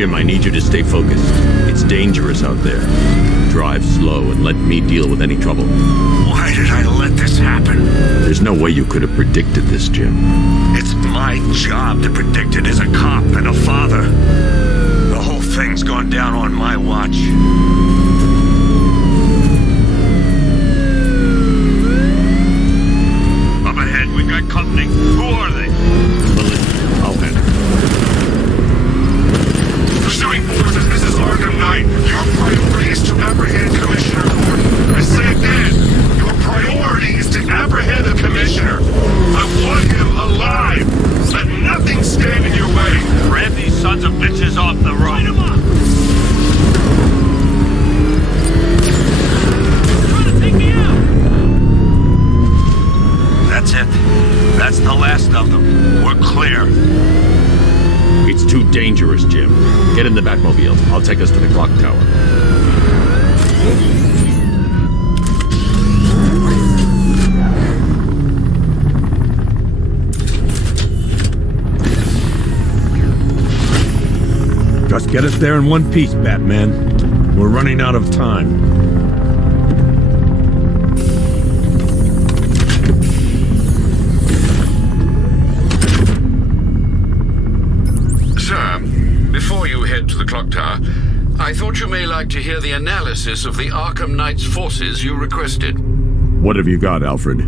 Jim, I need you to stay focused. It's dangerous out there. Drive slow and let me deal with any trouble. Why did I let this happen? There's no way you could have predicted this, Jim. It's my job to predict it as a cop and a father. The whole thing's gone down on my watch. Up ahead, we've got company. Who are they? Melissa, I'll handle it. Pursuing forces, this is Arkham Knight. Your priority is to apprehend Commissioner Gordon. I say again, your priority is to apprehend the Commissioner. I want him alive. Let nothing stand in your way. Grab these sons of bitches off the road. Light 'em up! Trying to take me out! That's it. That's the last of them. We're clear. It's too dangerous, Jim. Get in the Batmobile. I'll take us to the clock tower. Just get us there in one piece, Batman. We're running out of time. Sir, before you head to the clock tower, I thought you may like to hear the analysis of the Arkham Knight's forces you requested. What have you got, Alfred?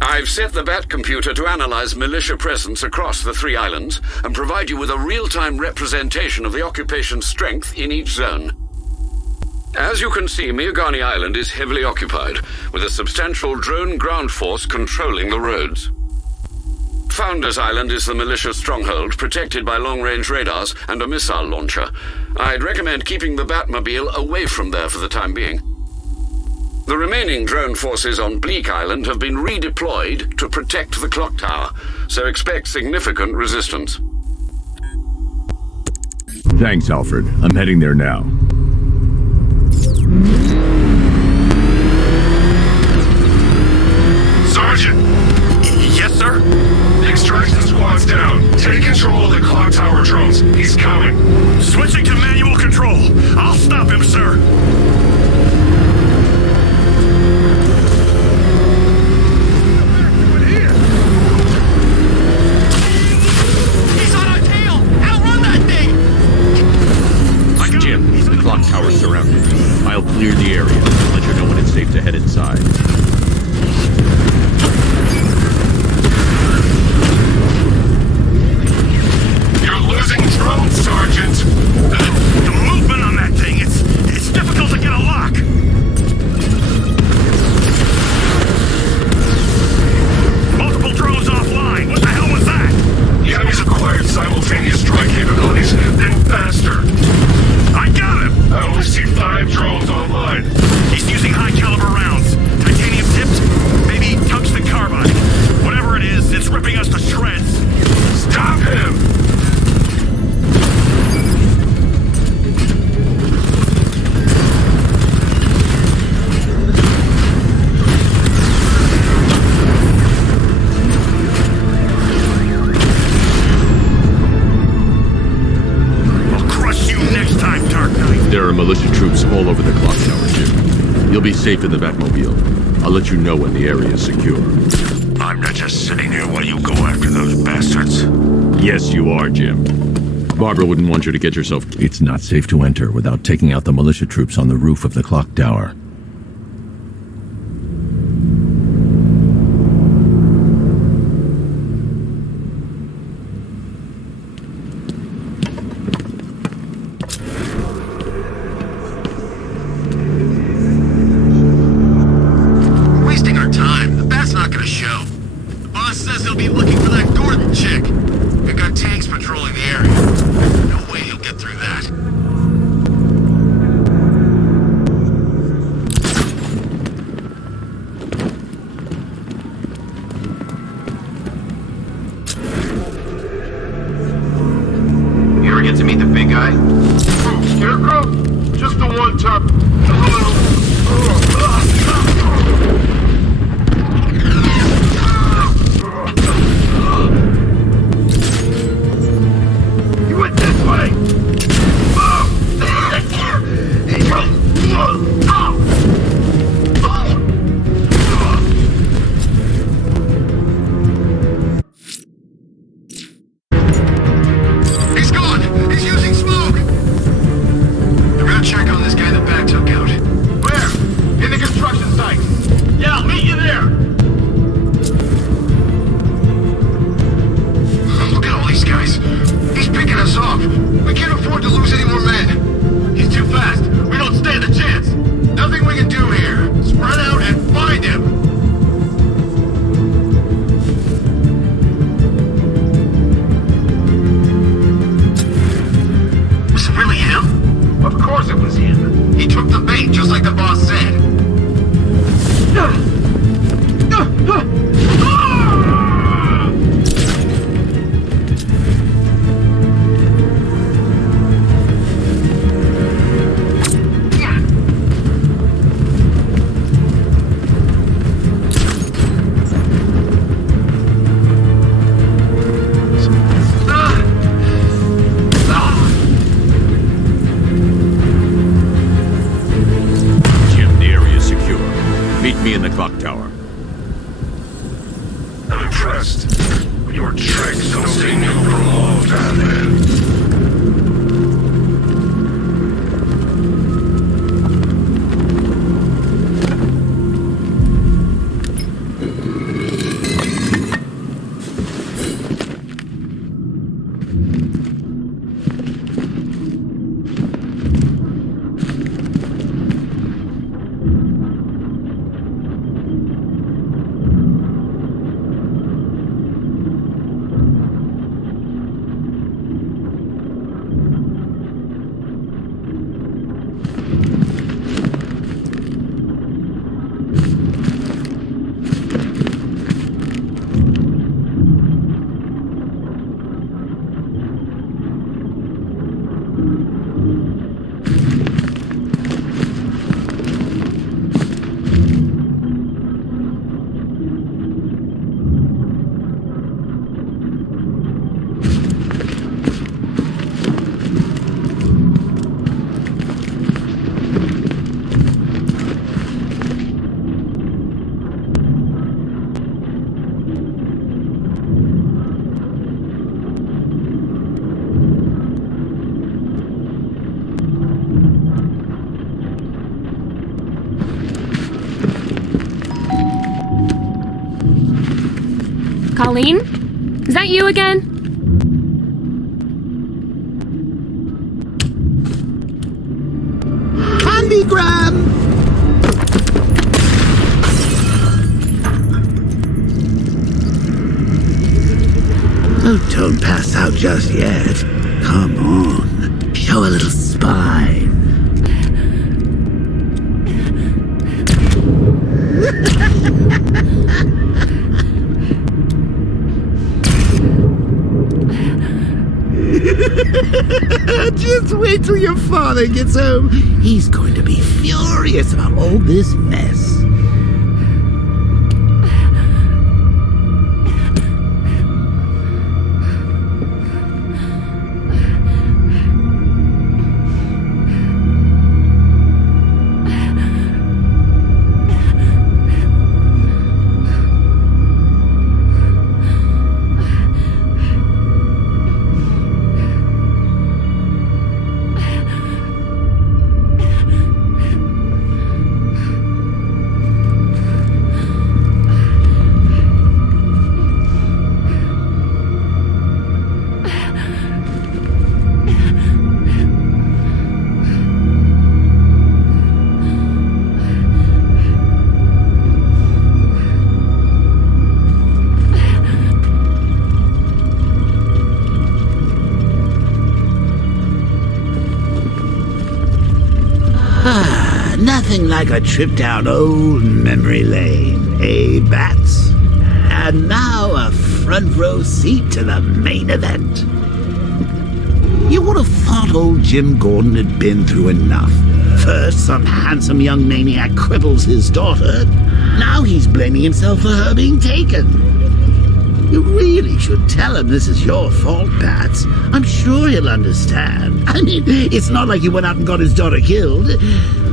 I've set the Bat computer to analyze militia presence across the 3 islands and provide you with a real-time representation of the occupation's strength in each zone. As you can see, Miagani Island is heavily occupied, with a substantial drone ground force controlling the roads. Founders Island is the militia stronghold, protected by long-range radars and a missile launcher. I'd recommend keeping the Batmobile away from there for the time being. The remaining drone forces on Bleak Island have been redeployed to protect the clock tower, so expect significant resistance. Thanks, Alfred. I'm heading there now. Sergeant! Yes, sir? The extraction squad's down. Take control of the clock tower drones. He's coming. Switching to manual control. I'll stop him, sir. He's on our tail! Outrun that thing! Jim, the clock tower's surrounded. I'll clear the area and let you know when it's safe to head inside. You're losing drones, Sergeant. The movement on that thing, it's difficult to get a lock. Multiple drones offline. What the hell was that? The enemy's acquired simultaneous strike capabilities, then faster. I got him! I only see 5 drones online. He's using high-caliber rounds. Titanium tipped? Maybe tungsten carbide. Whatever it is, it's ripping us to shreds. Stop him! I'll crush you next time, Dark Knight. There are militia troops all over the clock tower, Jim. You'll be safe in the Batmobile. I'll let you know when the area is secure. I'm not just sitting here while you go after those bastards. Yes, you are, Jim. Barbara wouldn't want you to get yourself... It's not safe to enter without taking out the militia troops on the roof of the clock tower. Wasting our time. The Bat's not gonna show. The boss says he'll be looking for that Gordon chick. We've got tanks patrolling the area. No way he'll get through that. You ever get to meet the big guy? Scarecrow? Just the one top. You went this way! Your tricks don't stay new for long, Batman. Colleen? Is that you again? Candygram! Oh, don't pass out just yet. Come on. Show a little spine. Just wait till your father gets home. He's going to be furious about all this mess. Nothing like a trip down old memory lane, eh, Bats? And now a front row seat to the main event. You would have thought old Jim Gordon had been through enough. First, some handsome young maniac cripples his daughter. Now he's blaming himself for her being taken. You really should tell him this is your fault, Bats. I'm sure he'll understand. I mean, it's not like you went out and got his daughter killed.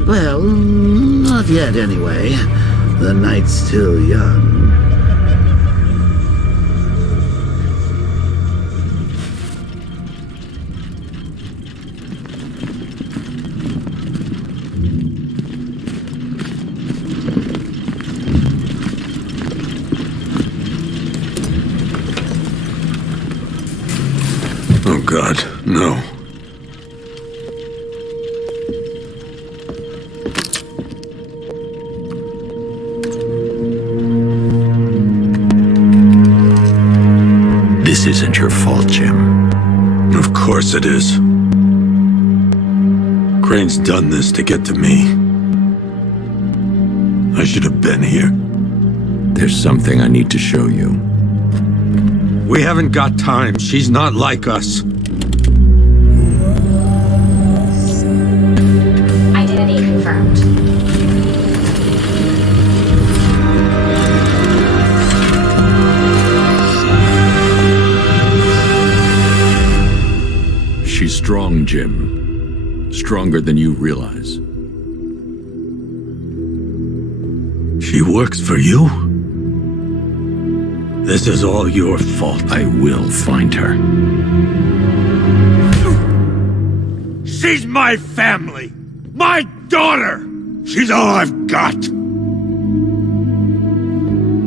Well, not yet anyway. The night's still young. Oh God, no. This isn't your fault, Jim. Of course it is. Crane's done this to get to me. I should have been here. There's something I need to show you. We haven't got time. She's not like us. Identity confirmed. She's strong, Jim. Stronger than you realize. She works for you? This is all your fault. I will find her. She's my family! My daughter! She's all I've got!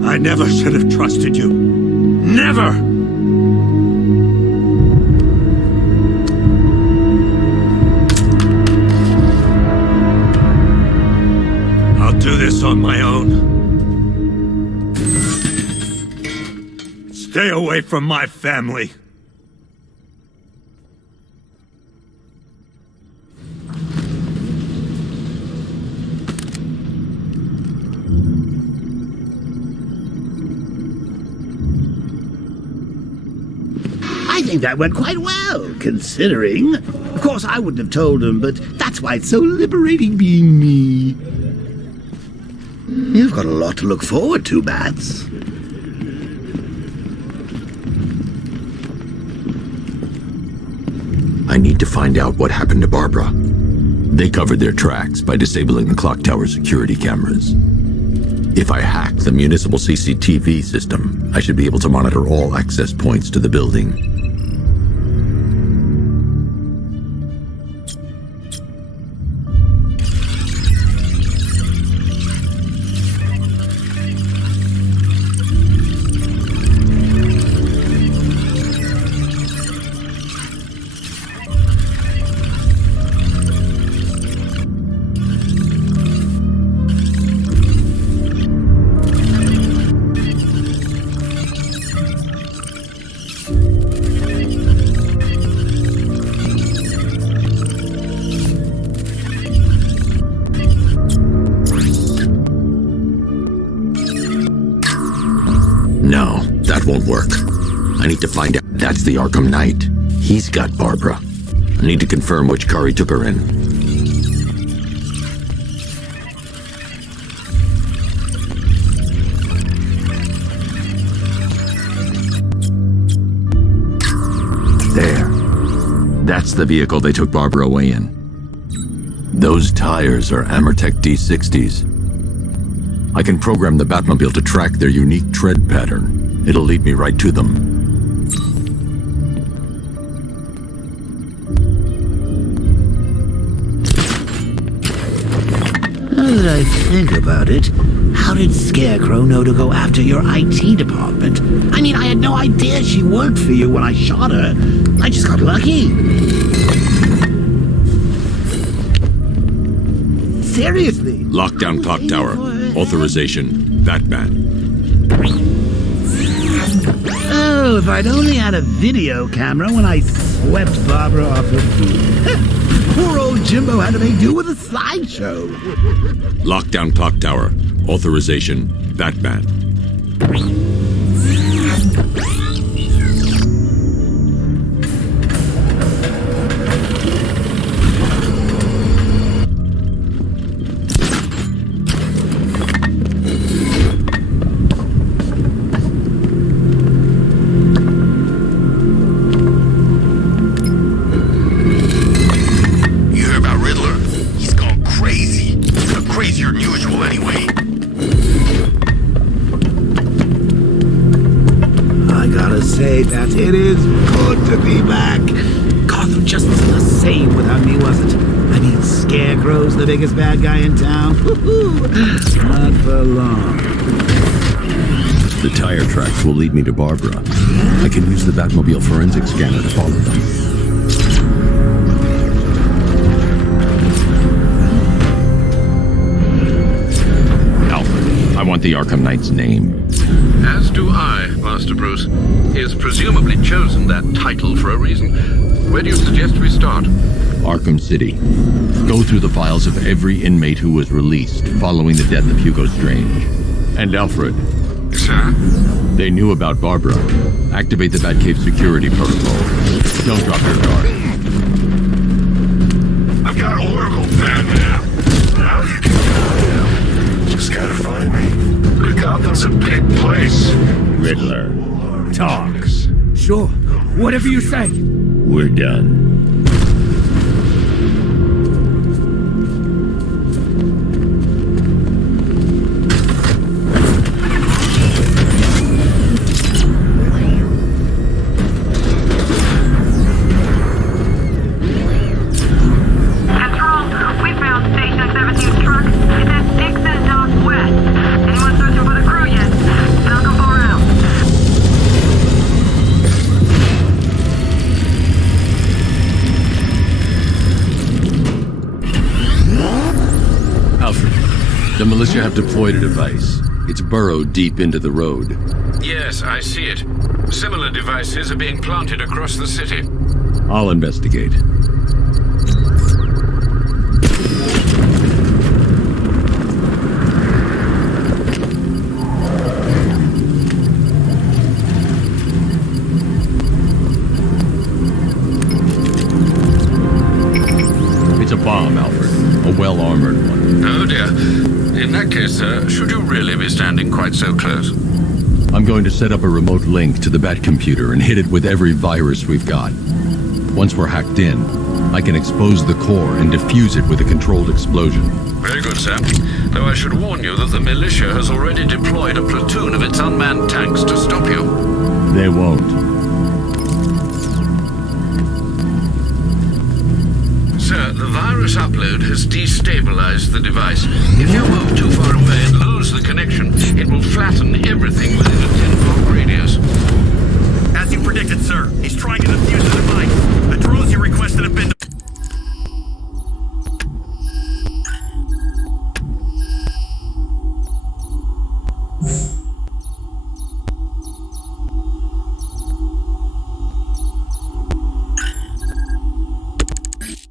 I never should have trusted you. Never! I'll do this on my own. Stay away from my family. I think that went quite well, considering. Of course, I wouldn't have told him, but that's why it's so liberating being me. You've got a lot to look forward to, Bats. I need to find out what happened to Barbara. They covered their tracks by disabling the clock tower security cameras. If I hack the municipal CCTV system, I should be able to monitor all access points to the building. No, that won't work. I need to find out. That's the Arkham Knight. He's got Barbara. I need to confirm which car he took her in. There. That's the vehicle they took Barbara away in. Those tires are Amertech D60s. I can program the Batmobile to track their unique tread pattern. It'll lead me right to them. Now that I think about it, how did Scarecrow know to go after your IT department? I mean, I had no idea she worked for you when I shot her. I just got lucky. Seriously. Lockdown clock tower. Authorization. Batman. Oh, if I'd only had a video camera when I swept Barbara off her feet. Poor old Jimbo had to make do with a slideshow. Lockdown clock tower. Authorization. Batman. That it is good to be back. Gotham just isn't the same without me, was it? I mean, Scarecrow's the biggest bad guy in town. Not for long. The tire tracks will lead me to Barbara. I can use the Batmobile forensic scanner to follow them. Alfred, I want the Arkham Knight's name. As do I, Master Bruce. He has presumably chosen that title for a reason. Where do you suggest we start? Arkham City. Go through the files of every inmate who was released following the death of Hugo Strange. And Alfred. Sir? They knew about Barbara. Activate the Batcave security protocol. Don't drop your guard. I've got Oracle Batman. Now you can go now. Just gotta find me. Gotham's a big place. Riddler. Talks. Sure. Whatever you say. We're done. militia have deployed a device. It's burrowed deep into the road. Yes, I see it. Similar devices are being planted across the city. I'll investigate. It's a bomb, Alfred. A well-armored one. Oh dear. In that case, sir, should you really be standing quite so close? I'm going to set up a remote link to the Bat computer and hit it with every virus we've got. Once we're hacked in, I can expose the core and defuse it with a controlled explosion. Very good, sir. Though I should warn you that the militia has already deployed a platoon of its unmanned tanks to stop you. They won't. Sir, the virus upload has destabilized the device. If you move too far away and lose the connection, it will flatten everything within a 10-block radius. As you predicted, sir, he's trying to defuse the device. The drones you requested have been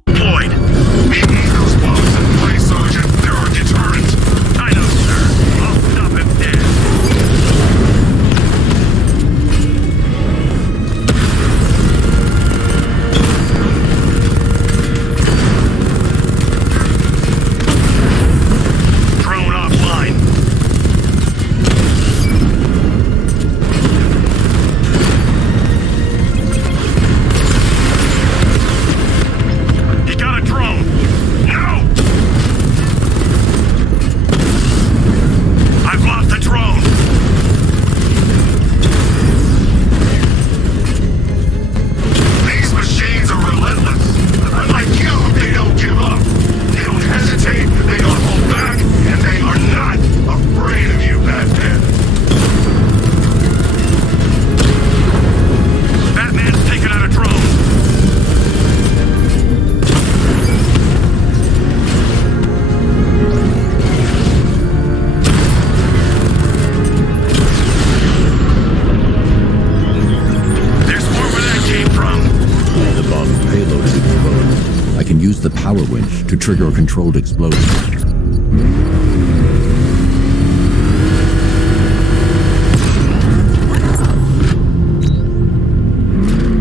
deployed. We need those bombs in place, Sergeant. They're our deterrent. I know, sir. I'll stop him dead. Drone offline. He got a drone. No! I've lost the drone. These machines are relentless. Unlike you, they don't give up. They don't hesitate, they don't hold back, and they are not afraid of you, Batman. Batman's taken out a drone. There's more where that came from. The bomb's payload is exposed. I can use the power winch to trigger a controlled explosion.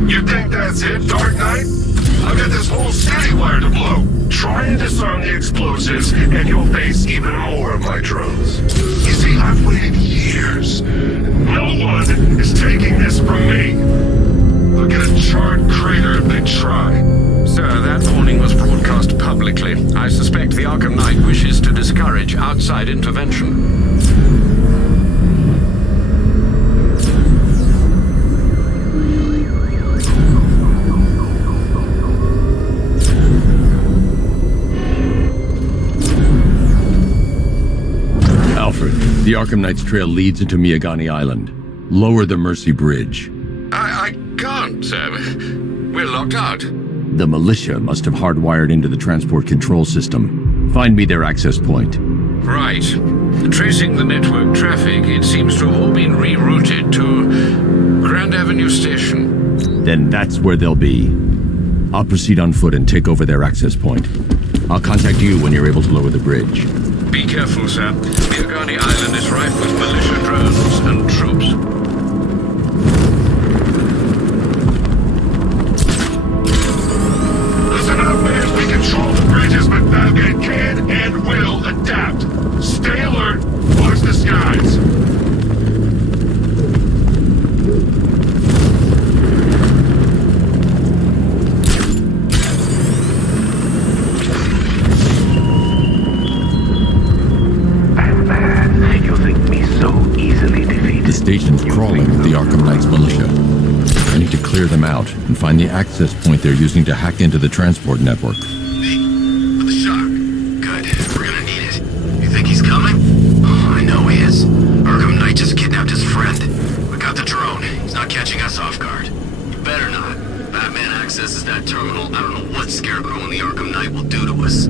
You think that's it, Dark Knight? I've got this whole city wired to blow. Try and disarm the explosives, and you'll face even more of my drones. You see, I've waited years. No one is taking this from me. They'll get a charred crater if they try. Sir, that warning was broadcast publicly. I suspect the Arkham Knight wishes to discourage outside intervention. Alfred, the Arkham Knight's trail leads into Miyagani Island. Lower the Mercy Bridge. I can't, sir. We're locked out. The militia must have hardwired into the transport control system. Find me their access point. Right. Tracing the network traffic, it seems to have all been rerouted to Grand Avenue Station. Then that's where they'll be. I'll proceed on foot and take over their access point. I'll contact you when you're able to lower the bridge. Be careful, sir. Miyagani Island is rife with militia drones and troops. Listen up, man. We control the bridges, but Batman can and will adapt. Stay alert. Watch the skies. Batman, you think me so easily defeated? The station's crawling with the Arkham Knight's militia. I need to clear them out and find the access point they're using to hack into the transport network. Me? With the shock. Good. We're gonna need it. You think he's coming? Oh, I know he is. Arkham Knight just kidnapped his friend. We got the drone. He's not catching us off guard. You better not. Batman accesses that terminal. I don't know what Scarecrow and the Arkham Knight will do to us.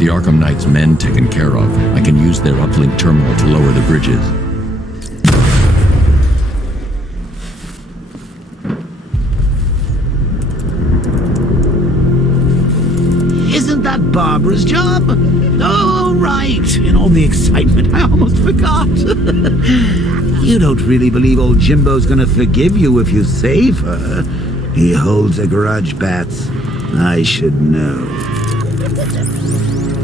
the Arkham Knight's men taken care of, I can use their uplink terminal to lower the bridges. Isn't that Barbara's job? Oh, right. In all the excitement, I almost forgot. You don't really believe old Jimbo's gonna forgive you if you save her. He holds a grudge, Bats. I should know.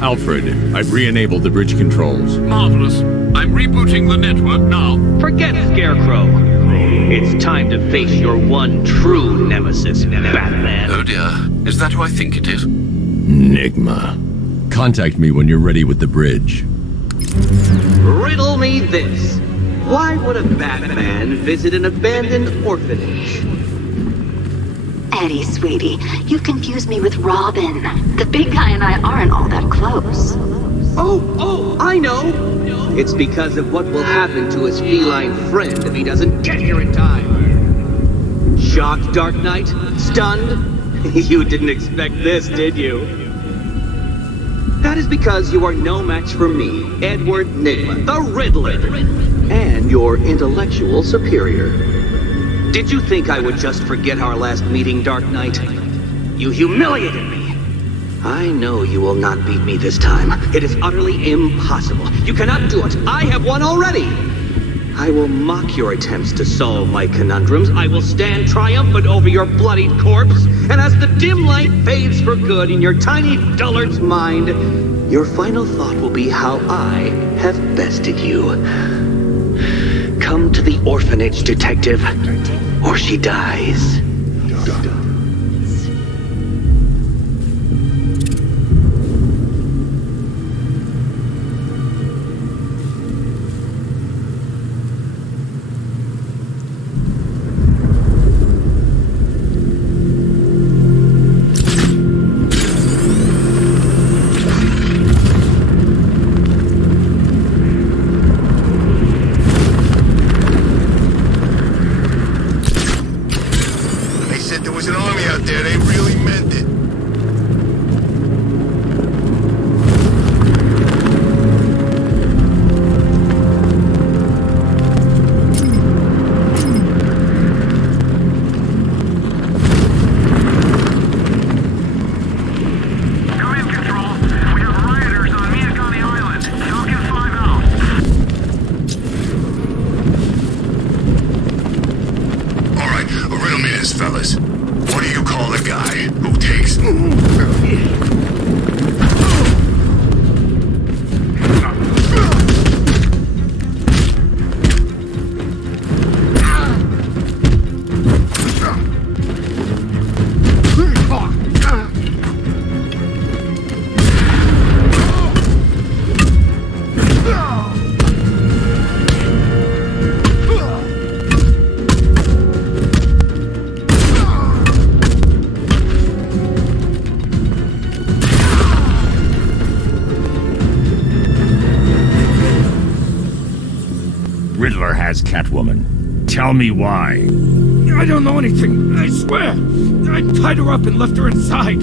Alfred, I've re-enabled the bridge controls. Marvelous. I'm rebooting the network now. Forget Scarecrow. It's time to face your one true nemesis, Batman. Oh dear. Is that who I think it is? Enigma. Contact me when you're ready with the bridge. Riddle me this. Why would a Batman visit an abandoned orphanage? Eddie, sweetie, you confused me with Robin. The big guy and I aren't all that close. Oh, I know. It's because of what will happen to his feline friend if he doesn't get here in time. Shocked, Dark Knight? Stunned? You didn't expect this, did you? That is because you are no match for me, Edward Nygma, the Riddler, and your intellectual superior. Did you think I would just forget our last meeting, Dark Knight? You humiliated me. I know you will not beat me this time. It is utterly impossible. You cannot do it. I have won already. I will mock your attempts to solve my conundrums. I will stand triumphant over your bloodied corpse. And as the dim light fades for good in your tiny dullard's mind, your final thought will be how I have bested you. Come to the orphanage, detective, or she dies. Riddler has Catwoman. Tell me why. I don't know anything, I swear. I tied her up and left her inside.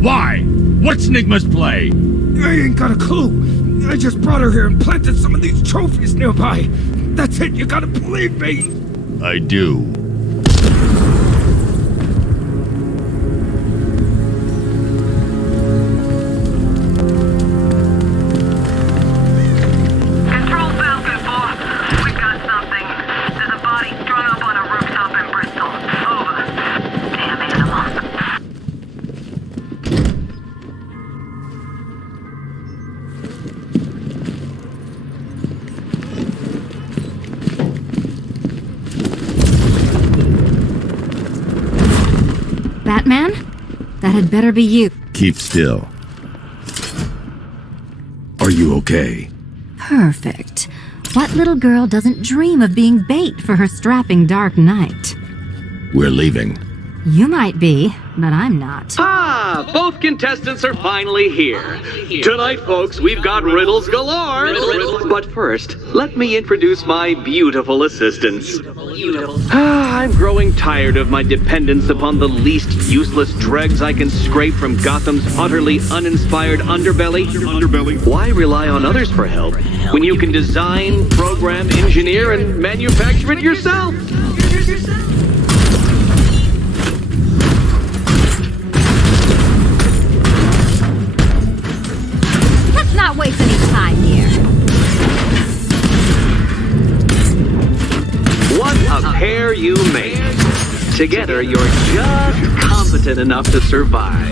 Why? What's Nygma's play? I ain't got a clue. I just brought her here and planted some of these trophies nearby. That's it, you gotta believe me. I do. Batman? That had better be you. Keep still. Are you okay? Perfect. What little girl doesn't dream of being bait for her strapping Dark Knight? We're leaving. You might be, but I'm not. Ah, both contestants are finally here. Tonight, folks, we've got riddles galore. But first, let me introduce my beautiful assistants. I'm growing tired of my dependence upon the least useless dregs I can scrape from Gotham's utterly uninspired underbelly. Why rely on others for help when you can design, program, engineer, and manufacture it yourself? Let's not waste any time here. What a pair you make. Together, you're just competent enough to survive.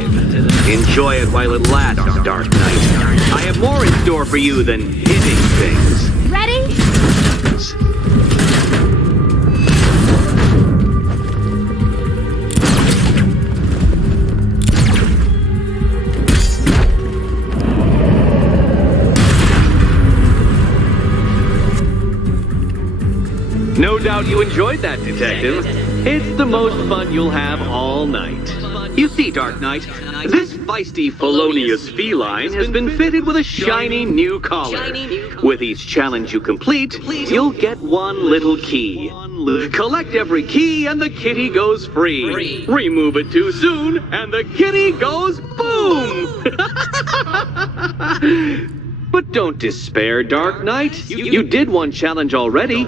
Enjoy it while it lasts, Dark Knight. I have more in store for you than hitting things. Ready? No doubt you enjoyed that, Detective. It's the most fun you'll have all night. You see, Dark Knight, this feisty, felonious feline has been fitted with a shiny new collar. With each challenge you complete, you'll get one little key. Collect every key and the kitty goes free. Remove it too soon and the kitty goes boom! But don't despair, Dark Knight. You did one challenge already.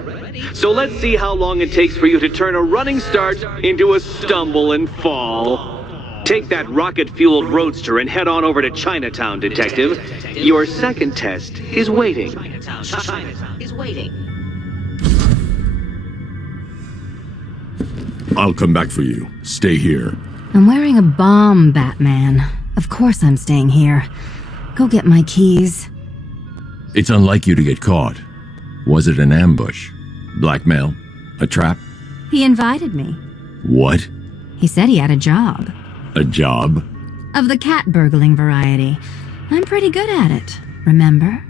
So let's see how long it takes for you to turn a running start into a stumble and fall. Take that rocket-fueled roadster and head on over to Chinatown, Detective. Your second test is waiting. I'll come back for you. Stay here. I'm wearing a bomb, Batman. Of course I'm staying here. Go get my keys. It's unlike you to get caught. Was it an ambush? Blackmail? A trap? He invited me. What? He said he had a job. A job? Of the cat burgling variety. I'm pretty good at it, remember?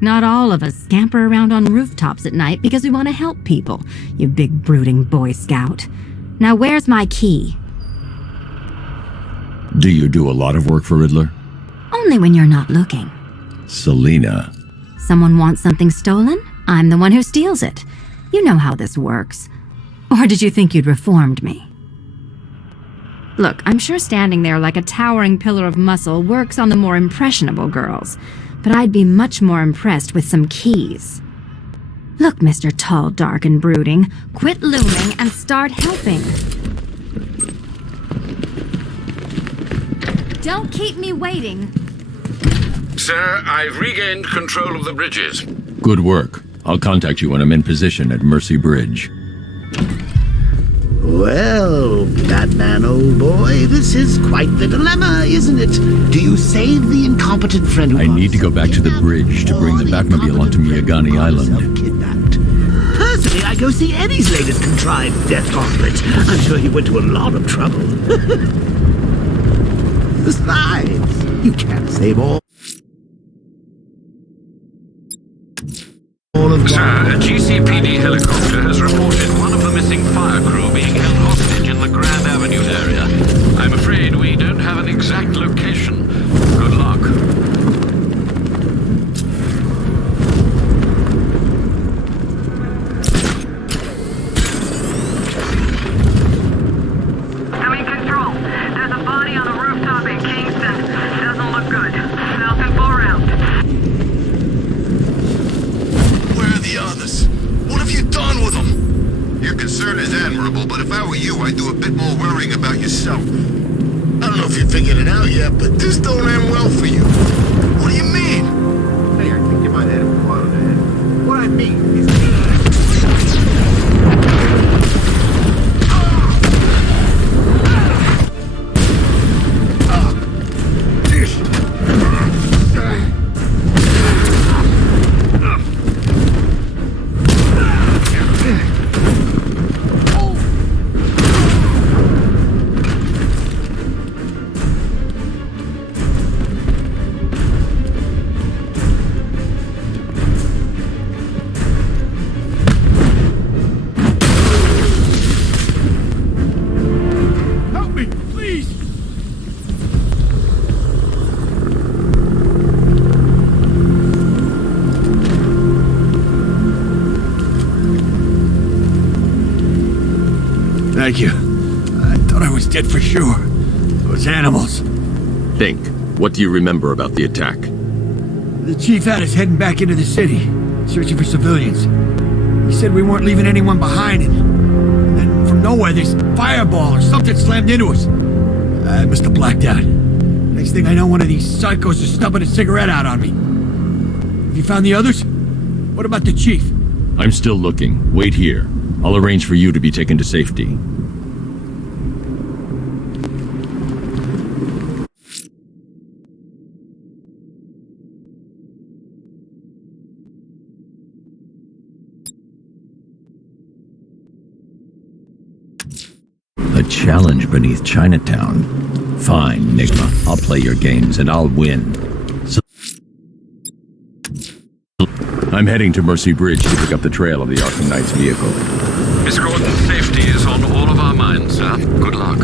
Not all of us scamper around on rooftops at night because we want to help people, you big brooding Boy Scout. Now where's my key? Do you do a lot of work for Riddler? Only when you're not looking. Selina. Someone wants something stolen? I'm the one who steals it. You know how this works. Or did you think you'd reformed me? Look, I'm sure standing there like a towering pillar of muscle works on the more impressionable girls, but I'd be much more impressed with some keys. Look, Mr. Tall, Dark, and Brooding, quit looming and start helping. Don't keep me waiting. Sir, I've regained control of the bridges. Good work. I'll contact you when I'm in position at Mercy Bridge. Well, Batman, old boy, this is quite the dilemma, isn't it? Do you save the incompetent friend who I need to go back to the bridge to bring the Batmobile onto Miyagani Island. Kidnapped? Personally, I go see Eddie's latest contrived death gauntlet. I'm sure he went to a lot of trouble. Besides, you can't save all of Sir, a GCPD helicopter has reported one of the missing fire crew being held hostage in the Grand Avenue area. I'm afraid we don't have an exact location. Good luck. I'm in control. There's a body on the rooftop in Kingston. Doesn't look good. Falcon 4 out. Where are the others? What have you done with them? Your concern is admirable, but if I were you, I'd do a bit more worrying about yourself. I don't know if you figured it out yet, but this don't end well for you. What do you mean? Hey, I think you might have a part of that. What I mean is... Thank you. I thought I was dead for sure. Those animals. Think. What do you remember about the attack? The chief had us heading back into the city, searching for civilians. He said we weren't leaving anyone behind, and then from nowhere this fireball or something slammed into us. I must have blacked out. Next thing I know, one of these psychos is stubbing a cigarette out on me. Have you found the others? What about the chief? I'm still looking. Wait here. I'll arrange for you to be taken to safety. A challenge beneath Chinatown. Fine, Nigma. I'll play your games and I'll win. So I'm heading to Mercy Bridge to pick up the trail of the Arkham Knight's vehicle. Miss Gordon's safety is on all of our minds, sir. Good luck.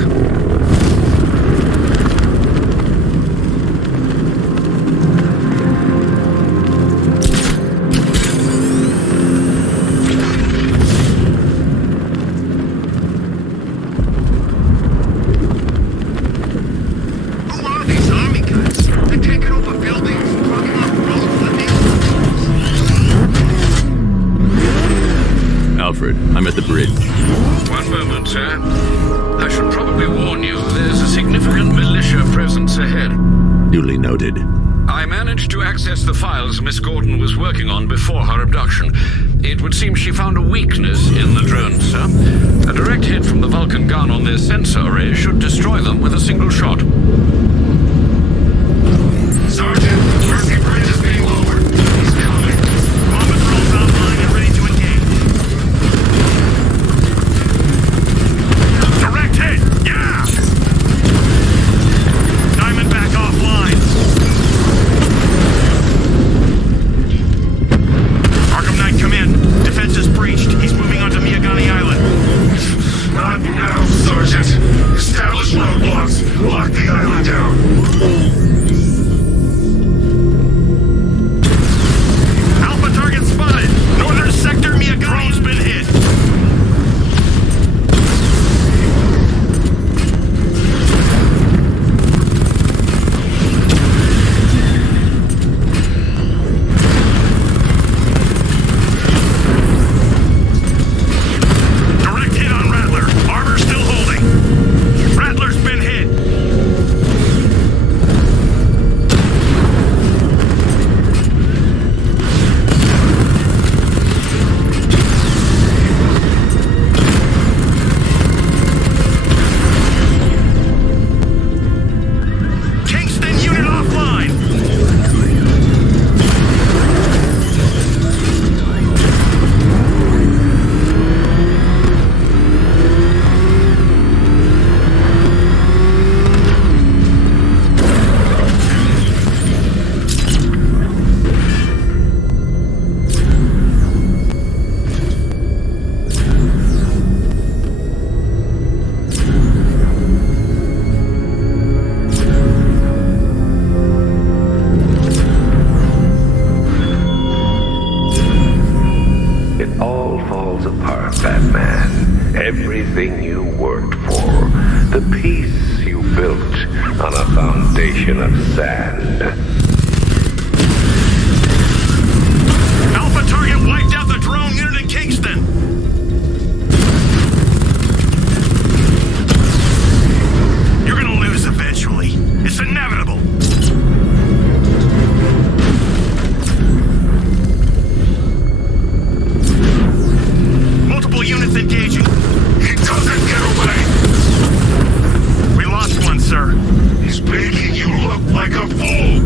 I'm at the bridge. One moment, sir. I should probably warn you, there's a significant militia presence ahead. Duly noted. I managed to access the files Miss Gordon was working on before her abduction. It would seem she found a weakness in the drones, sir. A direct hit from the Vulcan gun on their sensor array should destroy them with a single shot. Sergeant, Mercy Bridge is being lowered. He's coming. Bomber drones online and ready to engage. Direct hit! Yeah! Diamondback offline. Arkham Knight, come in. Defense is breached. He's moving onto Miyagani Island. Not now, Sergeant. Establish roadblocks. Lock the island down. Alpha target spotted. Northern sector, Miyagani. Drone's been hit. Direct hit on Rattler. Armor still holding. Rattler's been hit. Kingston unit offline. It all falls apart, Batman. Everything you worked for. The peace you built on a foundation of sand. Alpha target wiped out the drone unit in Kingston. You're gonna lose eventually. It's inevitable. Multiple units engaging. He doesn't get away. We lost one, sir. He's making you look like a fool.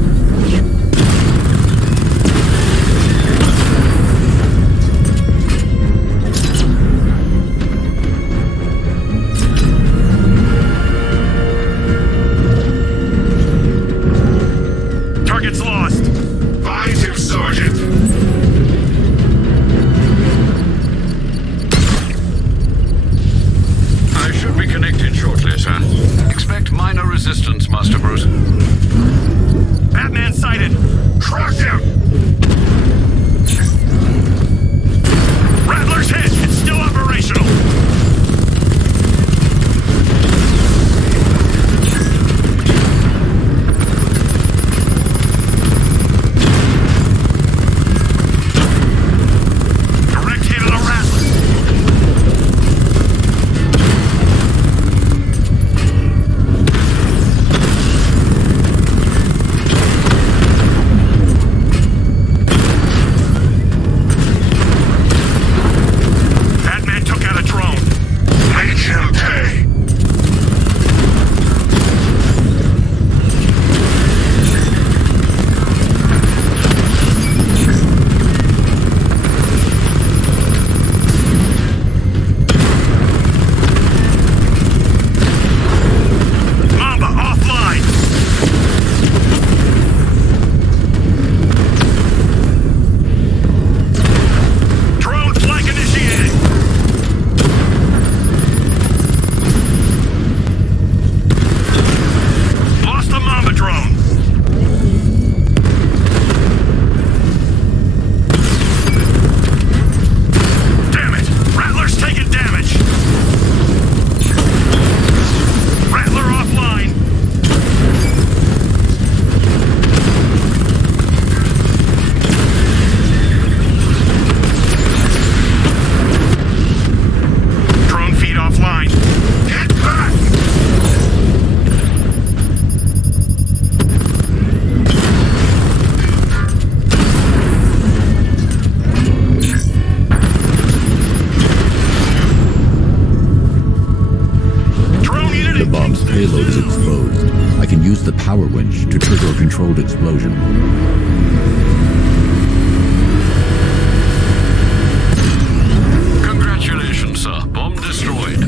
Congratulations, sir. Bomb destroyed.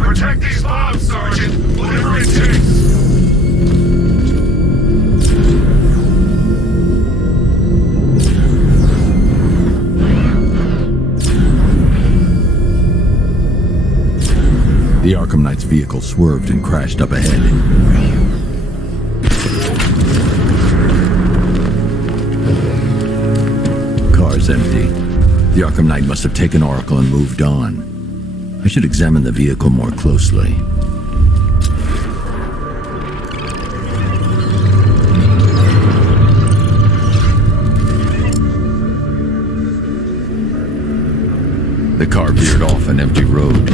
Protect these bombs, Sergeant! Whatever it takes! The Arkham Knight's vehicle swerved and crashed up ahead. Car's empty. The Arkham Knight must have taken Oracle and moved on. I should examine the vehicle more closely. The car veered off an empty road.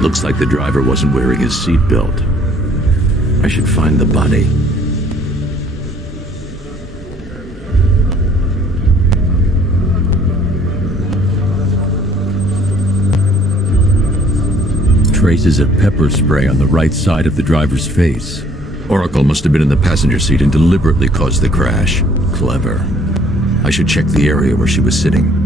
Looks like the driver wasn't wearing his seatbelt. I should find the body. Traces of pepper spray on the right side of the driver's face. Oracle must have been in the passenger seat and deliberately caused the crash. Clever. I should check the area where she was sitting.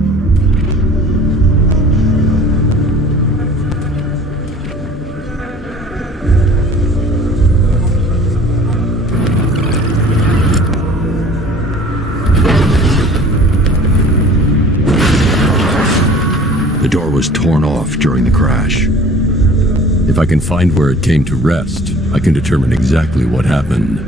The door was torn off during the crash. If I can find where it came to rest, I can determine exactly what happened.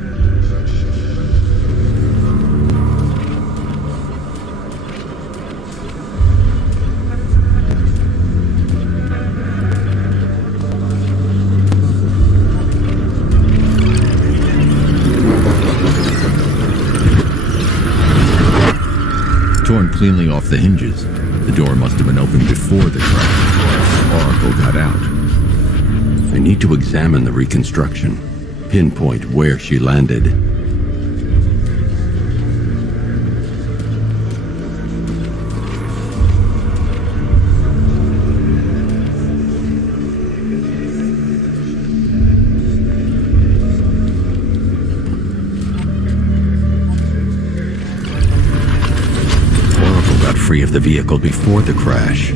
Torn cleanly off the hinges. The door must have been opened before the crash. Oracle got out. I need to examine the reconstruction, pinpoint where she landed. Oracle got free of the vehicle before the crash.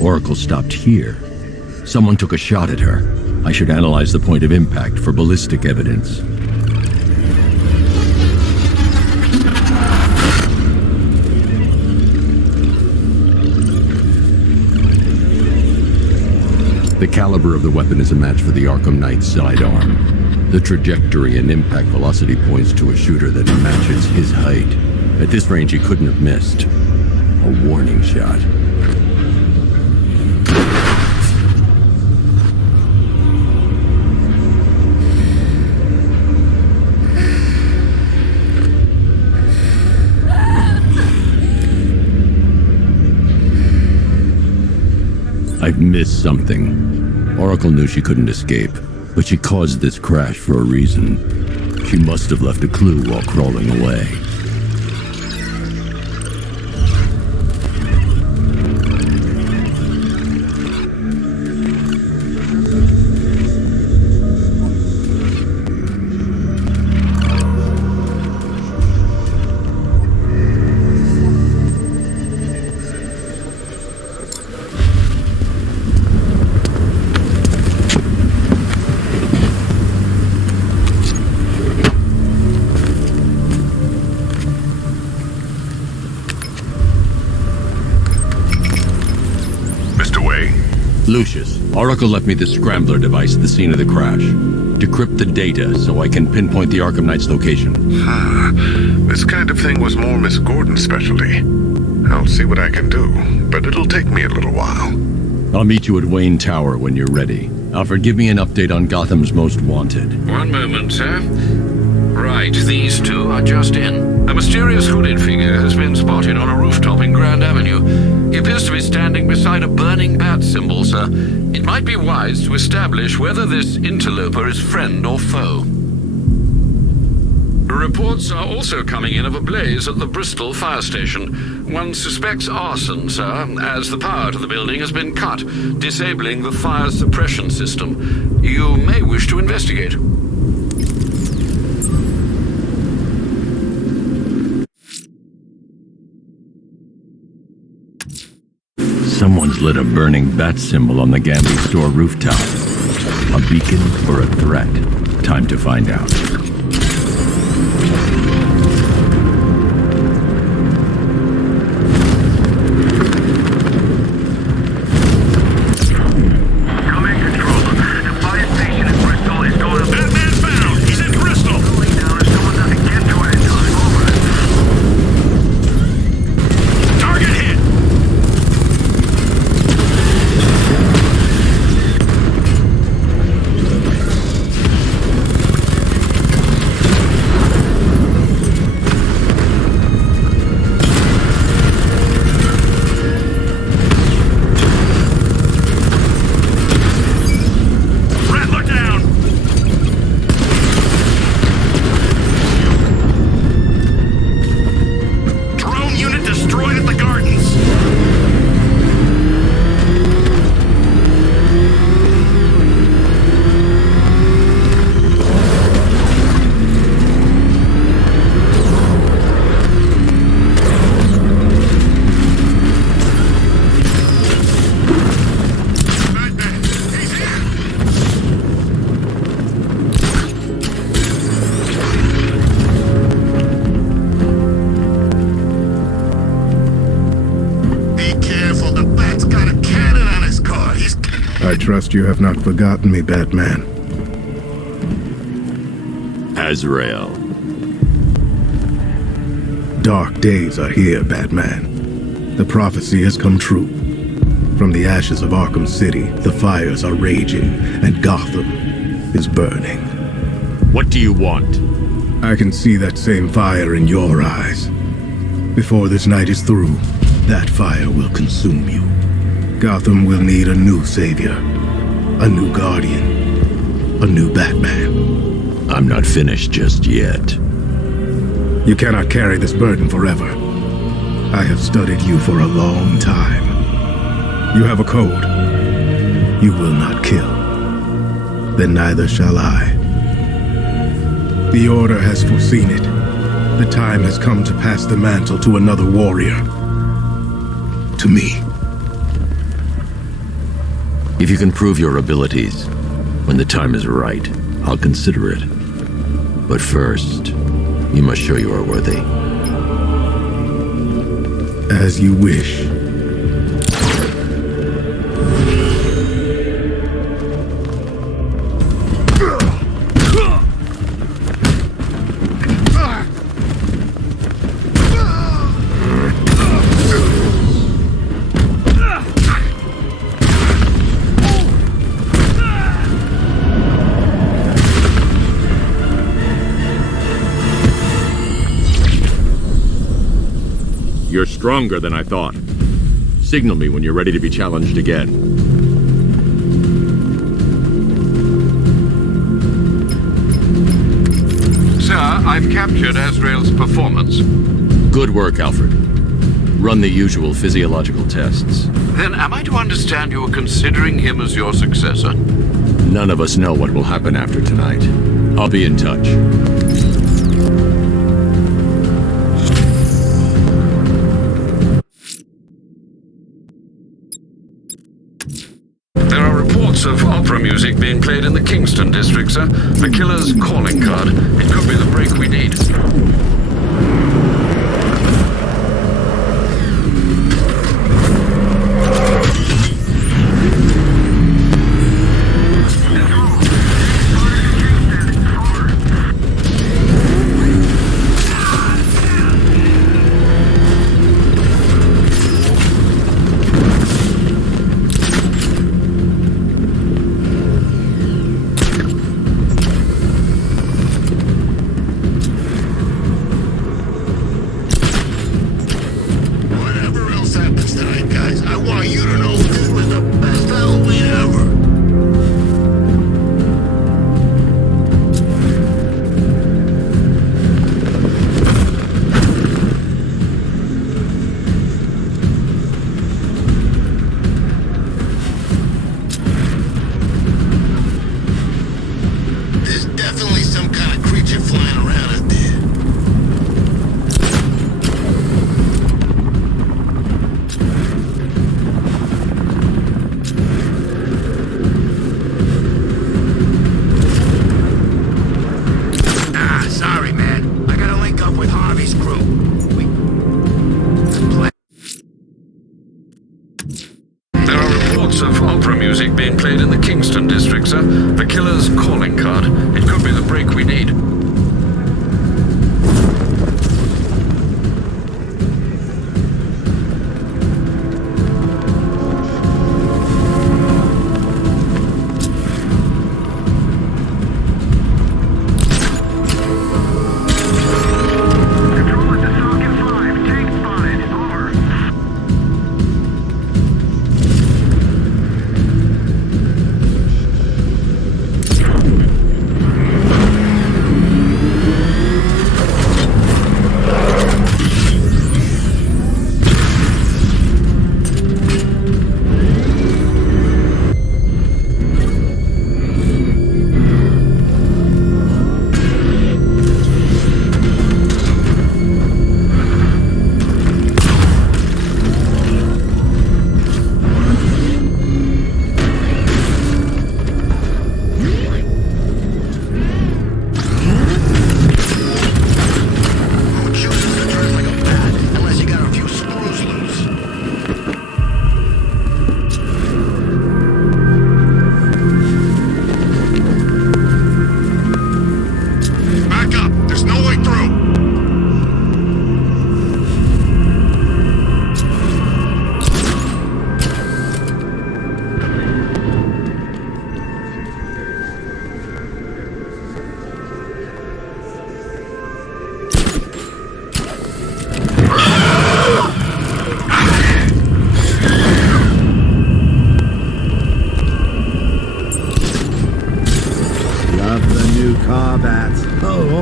Oracle stopped here. Someone took a shot at her. I should analyze the point of impact for ballistic evidence. The caliber of the weapon is a match for the Arkham Knight's sidearm. The trajectory and impact velocity points to a shooter that matches his height. At this range, he couldn't have missed. A warning shot. I've missed something. Oracle knew she couldn't escape, but she caused this crash for a reason. She must have left a clue while crawling away. Lucius, Oracle left me the scrambler device at the scene of the crash. Decrypt the data so I can pinpoint the Arkham Knight's location. This kind of thing was more Miss Gordon's specialty. I'll see what I can do, but it'll take me a little while. I'll meet you at Wayne Tower when you're ready. Alfred, give me an update on Gotham's Most Wanted. One moment, sir. Right, these two are just in. A mysterious hooded figure has been spotted on a rooftop in Grand Avenue. He appears to be standing beside a burning bat symbol, sir. It might be wise to establish whether this interloper is friend or foe. Reports are also coming in of a blaze at the Bristol fire station. One suspects arson, sir, as the power to the building has been cut, disabling the fire suppression system. You may wish to investigate. Someone's lit a burning bat symbol on the Gamby store rooftop. A beacon or a threat? Time to find out. I trust you have not forgotten me, Batman. Azrael. Dark days are here, Batman. The prophecy has come true. From the ashes of Arkham City, the fires are raging, and Gotham is burning. What do you want? I can see that same fire in your eyes. Before this night is through, that fire will consume you. Gotham will need a new savior, a new guardian, a new Batman. I'm not finished just yet. You cannot carry this burden forever. I have studied you for a long time. You have a code. You will not kill. Then neither shall I. The Order has foreseen it. The time has come to pass the mantle to another warrior. To me. If you can prove your abilities, when the time is right, I'll consider it. But first, you must show you are worthy. As you wish. You're stronger than I thought. Signal me when you're ready to be challenged again. Sir, I've captured Azrael's performance. Good work, Alfred. Run the usual physiological tests. Then am I to understand you are considering him as your successor? None of us know what will happen after tonight. I'll be in touch. Of opera music being played in the Kingston district, sir. The killer's calling card. It could be the break we need. reports of opera music being played in the Kingston district, sir. The killer's calling card. It could be the break we need.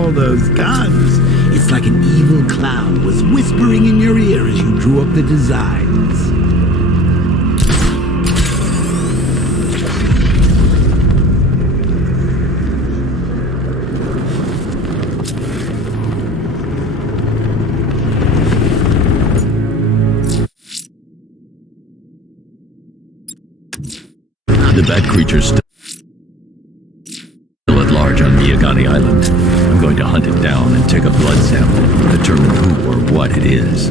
all those guns. It's like an evil clown was whispering in your ear as you drew up the designs. The bat creature's still at large on Miyagani Island. I'm going to hunt it down and take a blood sample, determine who or what it is.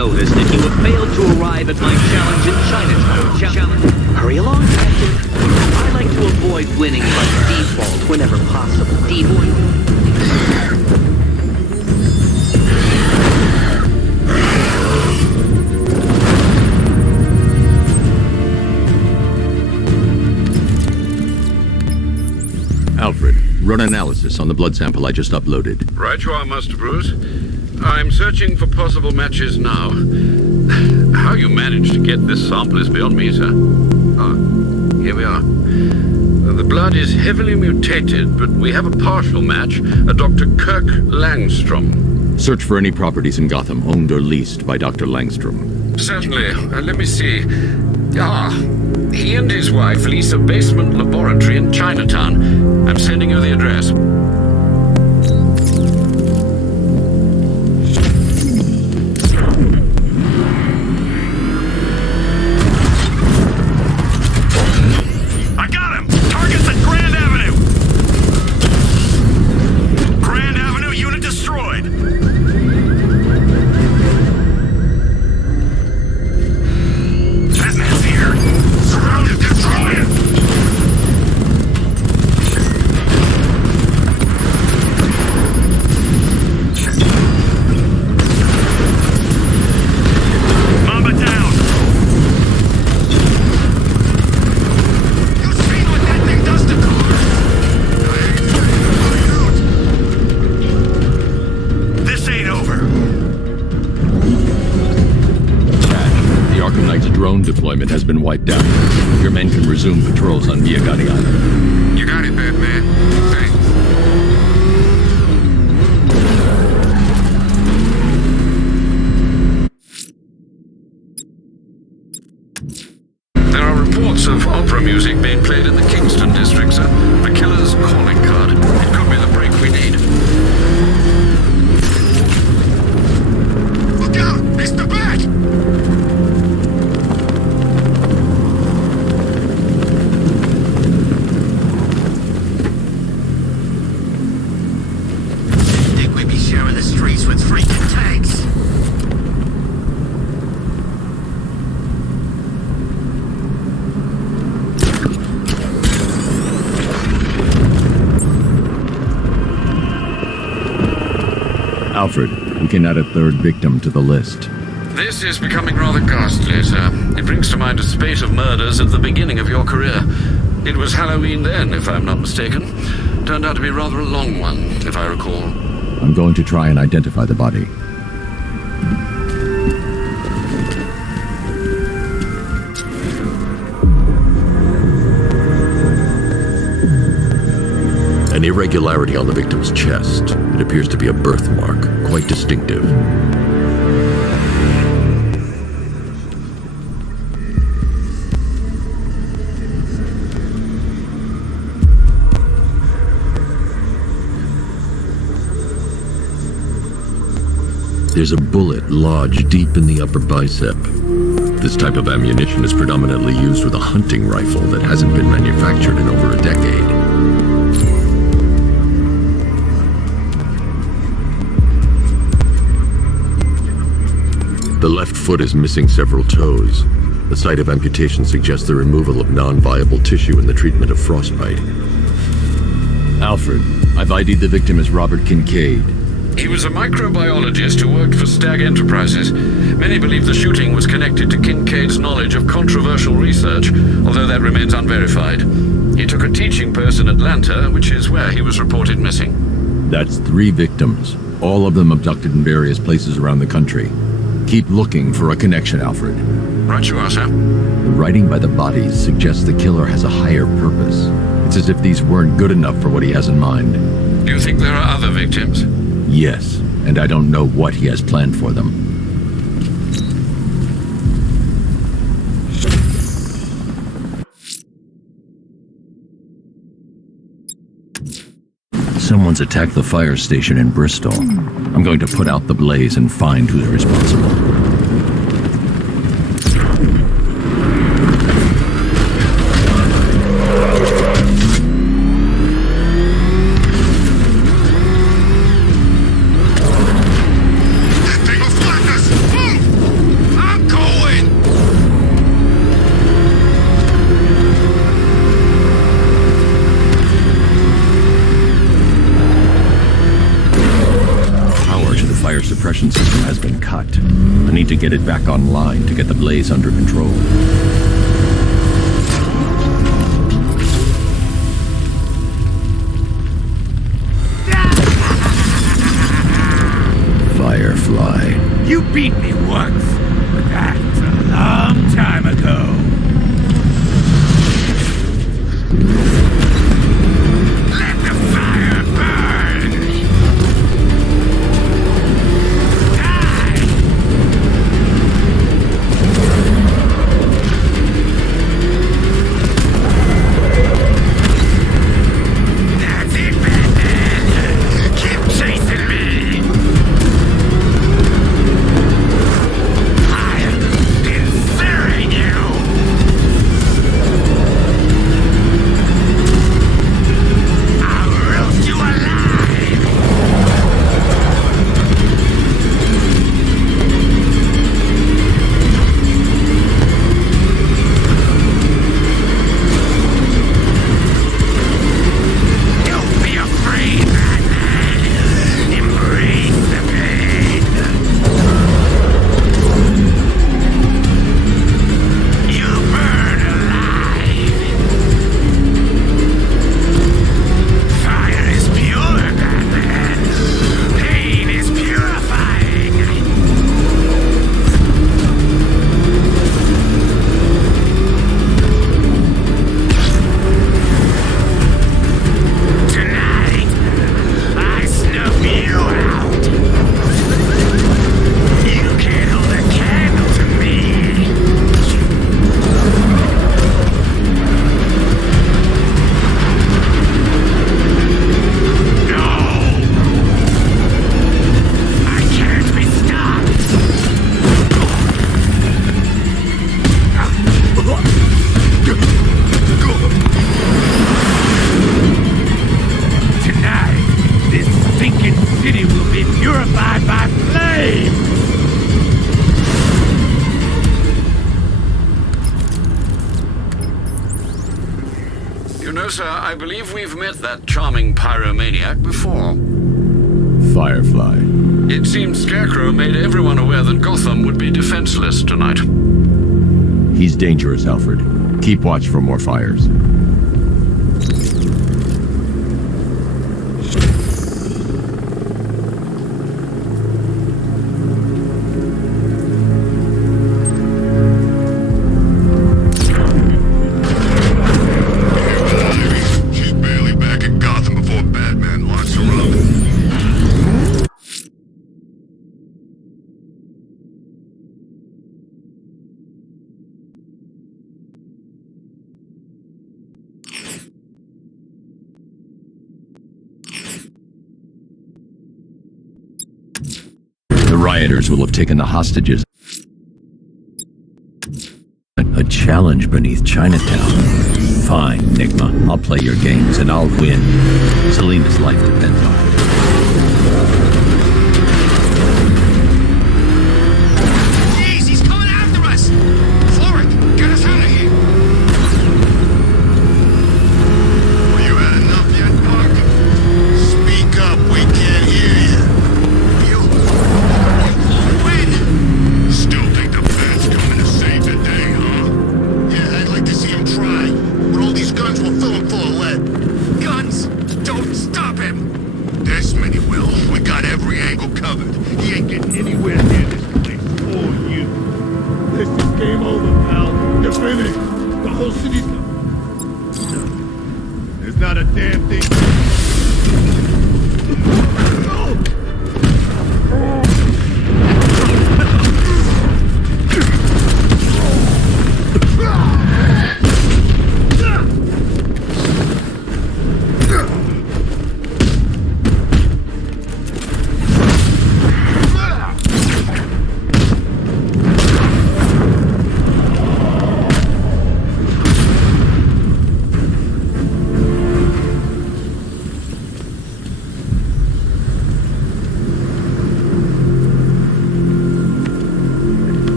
Notice that you have failed to arrive at my challenge in Chinatown. Hurry along, Captain. I like to avoid winning by default whenever possible. Alfred, run analysis on the blood sample I just uploaded. Right you are, Master Bruce. I'm searching for possible matches now. How you managed to get this sample is beyond me, sir. Ah, here we are. The blood is heavily mutated, but we have a partial match, a Dr. Kirk Langstrom. Search for any properties in Gotham owned or leased by Dr. Langstrom. Certainly. Let me see. Ah, he and his wife lease a basement laboratory in Chinatown. I'm sending you the address. drone deployment has been wiped out. Your men can resume patrols on Miyagani Island. You got it, Batman. Thanks. There are reports of opera music being played in the Kingston district, sir. The killer's calling card. It could be the break we need. Look out! It's the Bat! Think we'd be sharing the streets with freaking tanks? Alfred, we can add a third victim to the list. This is becoming rather ghastly, sir. It brings to mind a spate of murders at the beginning of your career. It was Halloween then, if I'm not mistaken. Turned out to be rather a long one, if I recall. I'm going to try and identify the body. An irregularity on the victim's chest. It appears to be a birthmark, quite distinctive. There's a bullet lodged deep in the upper bicep. This type of ammunition is predominantly used with a hunting rifle that hasn't been manufactured in over a decade. The left foot is missing several toes. The site of amputation suggests the removal of non-viable tissue in the treatment of frostbite. Alfred, I've ID'd the victim as Robert Kincaid. He was a microbiologist who worked for Stag Enterprises. Many believe the shooting was connected to Kincaid's knowledge of controversial research, although that remains unverified. He took a teaching post in Atlanta, which is where he was reported missing. That's 3 victims, all of them abducted in various places around the country. Keep looking for a connection, Alfred. Right you are, sir. The writing by the bodies suggests the killer has a higher purpose. It's as if these weren't good enough for what he has in mind. Do you think there are other victims? Yes, and I don't know what he has planned for them. Someone's attacked the fire station in Bristol. I'm going to put out the blaze and find who's responsible. Suppression system has been cut. I need to get it back online to get the blaze under control. Firefly. You beat me once, but that's a long time ago. Let the fire burn! I believe we've met that charming pyromaniac before. Firefly. It seems Scarecrow made everyone aware that Gotham would be defenseless tonight. He's dangerous, Alfred. Keep watch for more fires. She's barely back in Gotham before Batman locks her up. The rioters will have taken the hostages. A challenge beneath Chinatown. Fine, Nigma. I'll play your games and I'll win. Selena's life depends on it. Jeez, he's coming after us! Floric, get us out of here! Well, you had enough yet, Buck? Speak up, we can't hear you. You won't win! Still think the Bat's coming to save the day, huh? Yeah, I'd like to see him try. But all these guns will fill him full of lead. Guns! Don't stop him! This many will. We got every angle covered. He ain't getting anywhere near this place or you. This is game over, pal. You're finished. The whole city's... There's not a damn thing...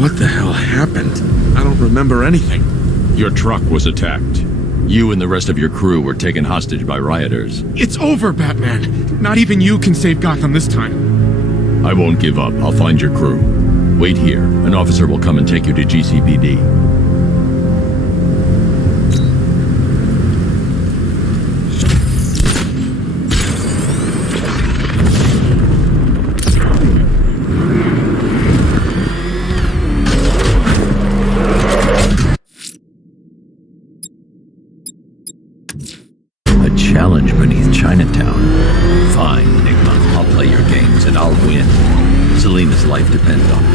What the hell happened? I don't remember anything. Your truck was attacked. You and the rest of your crew were taken hostage by rioters. It's over, Batman. Not even you can save Gotham this time. I won't give up. I'll find your crew. Wait here. An officer will come and take you to GCPD. A challenge beneath Chinatown. Fine, Enigma. I'll play your games and I'll win. Selena's life depends on it.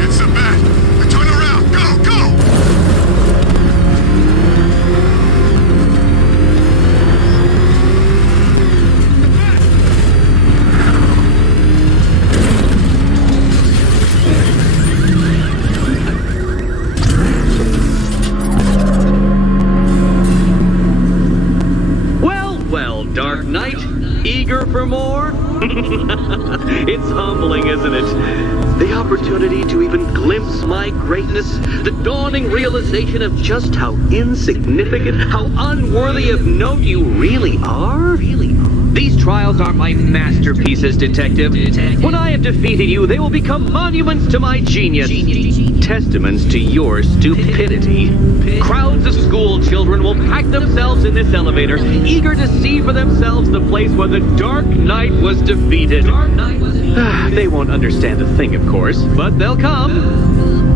It's the Bat. Turn around. Go, go! Well, Dark Knight, eager for more? It's humbling, isn't it? The opportunity to even glimpse my greatness, the dawning realization of just how insignificant, how unworthy of note you really are. These trials are my masterpieces, Detective. When I have defeated you, they will become monuments to my genius, testaments to your stupidity. Crowds of school children will pack themselves in this elevator, eager to see for themselves the place where the Dark Knight was defeated. They won't understand a thing, of course, but they'll come.